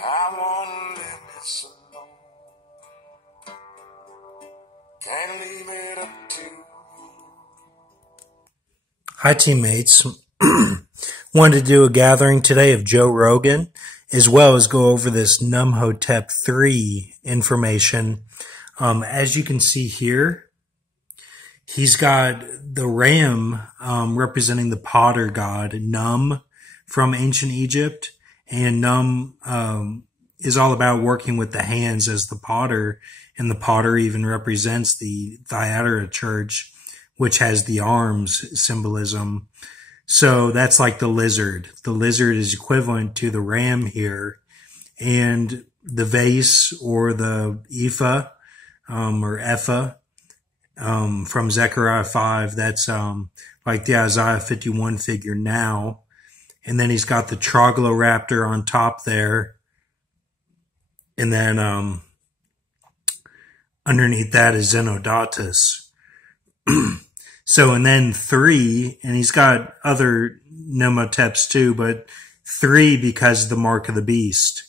I won't live this alone. Can't leave it up to you. Hi, teammates. Wanted to do a gathering today of Joe Rogan, as well as go over this Khnumhotep 3 information. As you can see here, he's got the ram representing the potter god, Khnum, from ancient Egypt. And Khnum is all about working with the hands as the potter. And the potter even represents the Thyatira church, which has the arms symbolism. So that's like the lizard. The lizard is equivalent to the ram here. And the vase or the ephah, or ephah, from Zechariah 5, that's like the Isaiah 51 figure now. And then he's got the troglodyte on top there. And then underneath that is Xenodotus. So, and then 3, and he's got other Khnumhoteps too, but 3 because of the mark of the beast,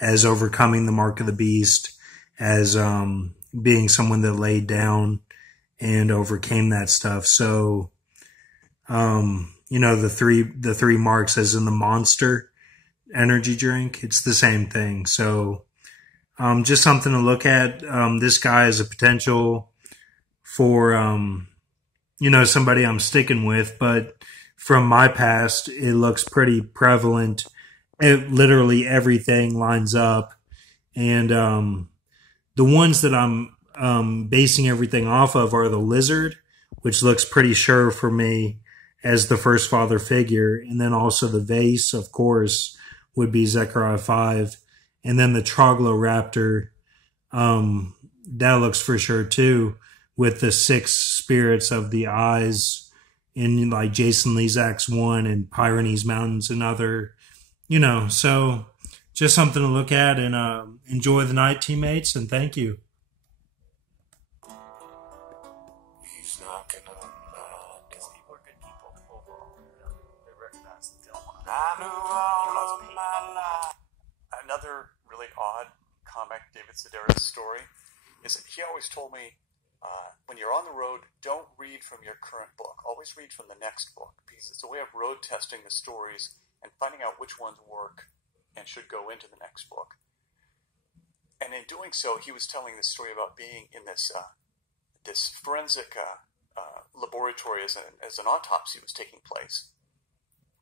as overcoming the mark of the beast, as being someone that laid down and overcame that stuff. So, the three marks as in the Monster energy drink, it's the same thing. So, just something to look at. This guy is a potential for, somebody I'm sticking with, but from my past, it looks pretty prevalent. Literally everything lines up. And, the ones that I'm, basing everything off of are the lizard, which looks pretty sure for me as the first father figure. And then also the vase, of course, would be Zechariah 5. And then the troglodyte, that looks for sure too, with the 6 spirits of the eyes in like Jason Lezak's one and Pyrenees Mountains and other, so just something to look at and enjoy the night, teammates, and thank you. He's knocking on my Because people are good people overall. They recognize that they don't want to. I knew all of my life. Another really odd comic David Sedaris story is that he always told me, when you're on the road, don't read from your current book. Always read from the next book, because it's a way of road testing the stories and finding out which ones work and should go into the next book. And in doing so, he was telling this story about being in this forensic laboratory as an autopsy was taking place.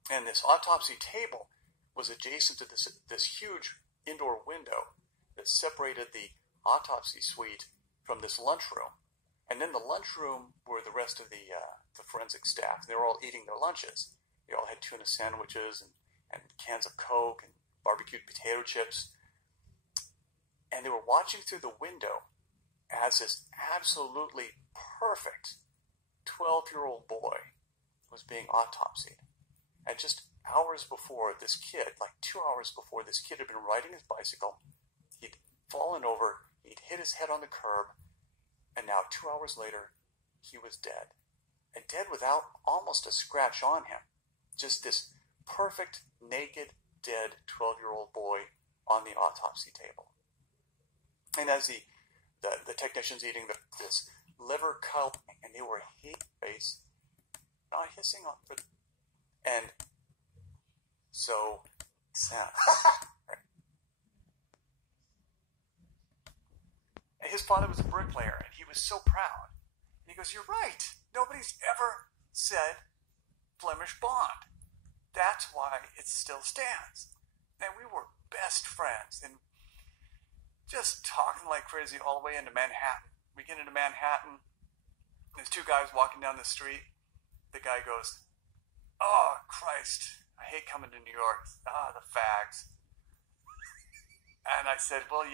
And this autopsy table was adjacent to this huge indoor window that separated the autopsy suite from this lunchroom. And in the lunchroom were the rest of the forensic staff. They were all eating their lunches. They all had tuna sandwiches and cans of Coke and barbecued potato chips. And they were watching through the window as this absolutely perfect 12-year-old boy was being autopsied. And just hours before, this kid, like 2 hours before, this kid had been riding his bicycle. He'd fallen over. He'd hit his head on the curb. And now 2 hours later, he was dead. And dead without almost a scratch on him. Just this perfect, naked, dead 12-year-old boy on the autopsy table. And as the technicians eating this liver cup, and they were hissing on for, and so and his father was a bricklayer, and he was so proud. And he goes, "You're right. Nobody's ever said Flemish Bond. That's why it still stands." And we were best friends, and just talking like crazy all the way into Manhattan. We get into Manhattan. There's 2 guys walking down the street. The guy goes, "Oh, Christ, I hate coming to New York. The fags." And I said, "Well,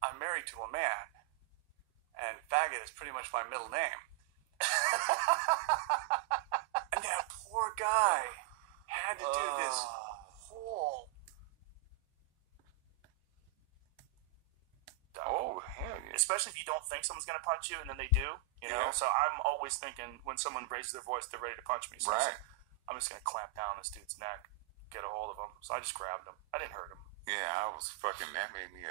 I'm married to a man, and faggot is pretty much my middle name." And that poor guy had to do this whole... Especially if you don't think someone's going to punch you, and then they do, Yeah. So I'm always thinking when someone raises their voice, they're ready to punch me. So Right. I'm just going to clamp down on this dude's neck. get a hold of him. So I just grabbed him. I didn't hurt him. Yeah, I was fucking. That made me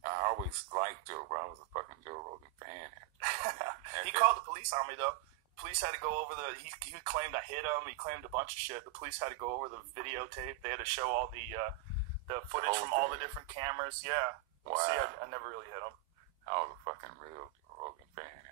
I always liked Joe, but I was a fucking Joe Rogan fan. He called the police on me though. Police had to go over he claimed I hit him. He claimed a bunch of shit. The police had to go over the videotape. They had to show all the footage from all the different cameras. Yeah. Wow. See, I never really hit him. I was a fucking real Joe Rogan fan.